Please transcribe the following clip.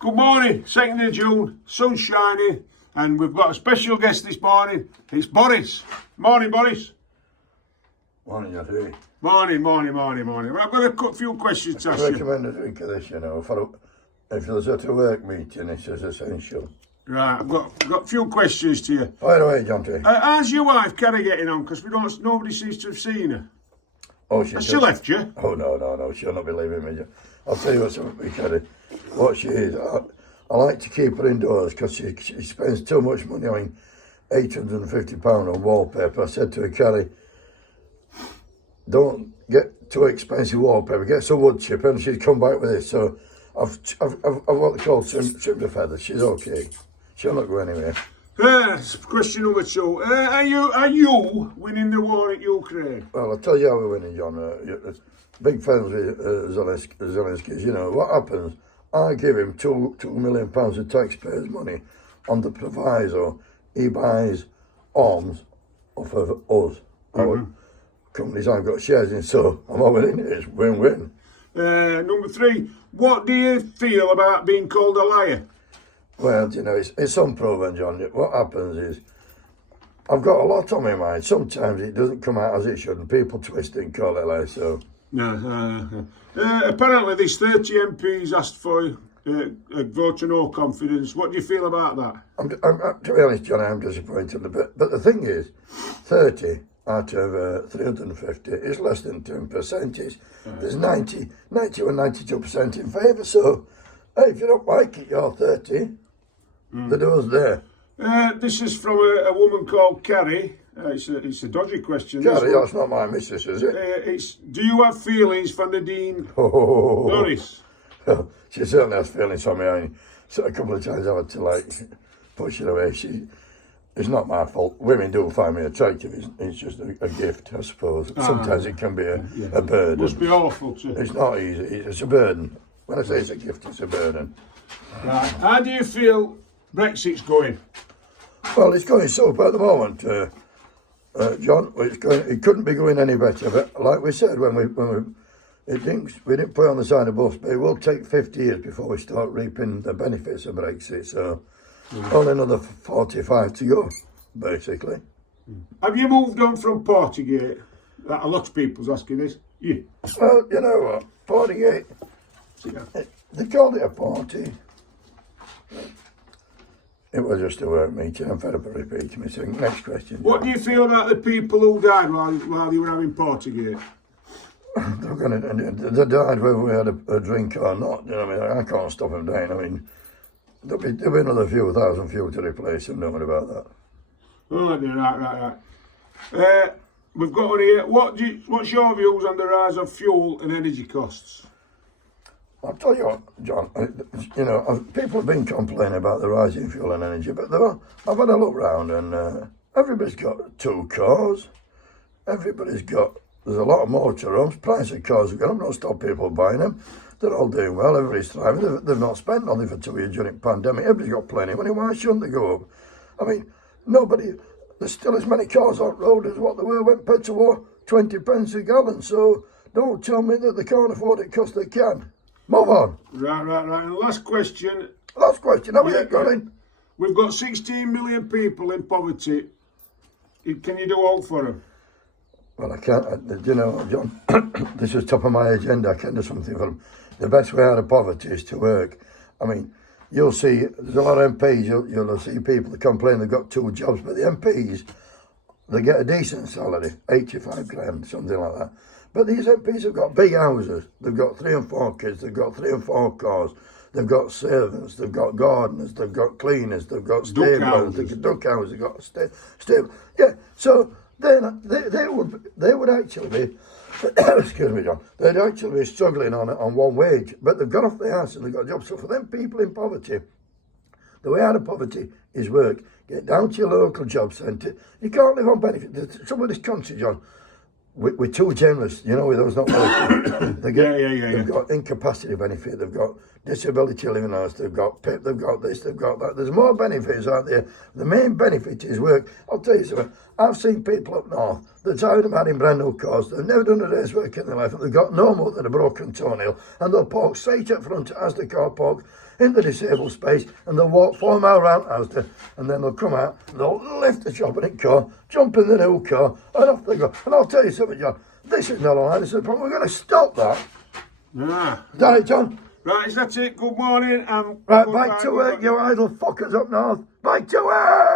Good morning, 2nd of June, sun's shining, and we've got a special guest this morning. It's Boris. Morning, Boris. Morning, you three. Morning. I've got a few questions to ask I you. recommend a drink of this, you know, if there's at a work meeting, it's as essential. Right, I've got a few questions to you. By the way, John T. How's your wife, Carrie, getting on? Because nobody seems to have seen her. Oh, Has she left you? Oh, no, she'll not be leaving me. I'll tell you what's up with Carrie. What she is, I like to keep her indoors because she spends too much money. I mean, £850 on wallpaper. I said to her, Carrie, don't get too expensive wallpaper. Get some wood chip, and she's come back with it. So I've what they call trimmed the feathers. She's okay. She'll not go anywhere. Question number 2. Are you winning the war at Ukraine? Well, I'll tell you how we're winning, John. Big fans with Zelensky. You know, what happens, I give him £2 million of taxpayers' money on the proviso he buys arms off of us. Our companies I've got shares in, so I'm all in it. It's win-win. Number 3. What do you feel about being called a liar? Well, you know, it's unproven, John. What happens is, I've got a lot on my mind. Sometimes it doesn't come out as it should, and people twist it and call it like so. No. Apparently, there's 30 MPs asked for a vote of no confidence. What do you feel about that? To be honest, John, I'm disappointed a bit. But the thing is, 30 out of 350 is less than 10%. There's 90 or 92% in favour. So, hey, if you don't like it, you're 30. The door's there. This is from a woman called Carrie. It's a dodgy question. Carrie, that's not my missus, is it? Do you have feelings for Nadine Boris? Well, she certainly has feelings for me. I mean, so a couple of times I had to push her away. It's not my fault. Women do find me attractive. It's just a gift, I suppose. Sometimes it can be a burden. Must be awful too. It's not easy. It's a burden. When I say it's a gift, it's a burden. Right. How do you feel Brexit's going? Well, it's going so at the moment, John. It couldn't be going any better. But like we said, when we didn't put it on the side of bus, but it will take 50 years before we start reaping the benefits of Brexit. So only another 45 to go, basically. Have you moved on from Partygate? A lot of people's asking this. Yeah. Well, you know what, Partygate. They called it a party. It was just a work meeting. I'm fed up of repeating myself. Next question. What do you feel about the people who died while you were having Partygate? They died whether we had a drink or not. You know what I mean? I can't stop them dying. I mean, there'll be another few thousand fuel to replace them. Don't worry about that. Oh, right. We've got on here. What's your views on the rise of fuel and energy costs? I'll tell you what, John, you know, people have been complaining about the rising fuel and energy, but I've had a look round and everybody's got 2 cars. There's a lot of motorhomes, price of cars have gone up, not stop people buying them. They're all doing well, everybody's thriving. They've not spent nothing for 2 years during the pandemic. Everybody's got plenty of money, why shouldn't they go up? I mean, there's still as many cars on the road as what there were when petrol were 20 pence a gallon, so don't tell me that they can't afford it because they can. Move on. Right. And last question. How are you going? We've got 16 million people in poverty. Can you do all for them? Well, I can't. You know, John, this is top of my agenda. I can do something for them. The best way out of poverty is to work. I mean, you'll see, there's a lot of MPs, you'll see people that complain they've got 2 jobs, but the MPs, they get a decent salary, 85 grand, something like that. But these MPs have got big houses. They've got 3 and 4 kids. They've got 3 and 4 cars. They've got servants. They've got gardeners. They've got cleaners. They've got stablers. They've got duck houses. They've got stable. Yeah. So they would actually be, excuse me, John. They'd actually be struggling on one wage. But they've got off the house and they've got jobs. So for them people in poverty, the way out of poverty is work. Get down to your local job centre. You can't live on benefits. Some of this country, John. We're too generous, you know, with those not working. They've got incapacity benefit, they've got disability living house, they've got PIP, they've got this, they've got that. There's more benefits out there. The main benefit is work. I'll tell you something. I've seen people up north that's out of having brand new cars. They've never done a day's work in their life, and they've got no more than a broken toenail, and they'll park straight up front as the car parks in the disabled space, and they'll walk 4 miles round Asda, and then they'll come out, and they'll lift the shopping car, jump in the new car, and off they go. And I'll tell you something, John, this is not all right, this is a problem. We're going to stop that. Ah. Is that it, John? Right, is that it? Good morning. Right, back to work, you idle fuckers up north. Back to work!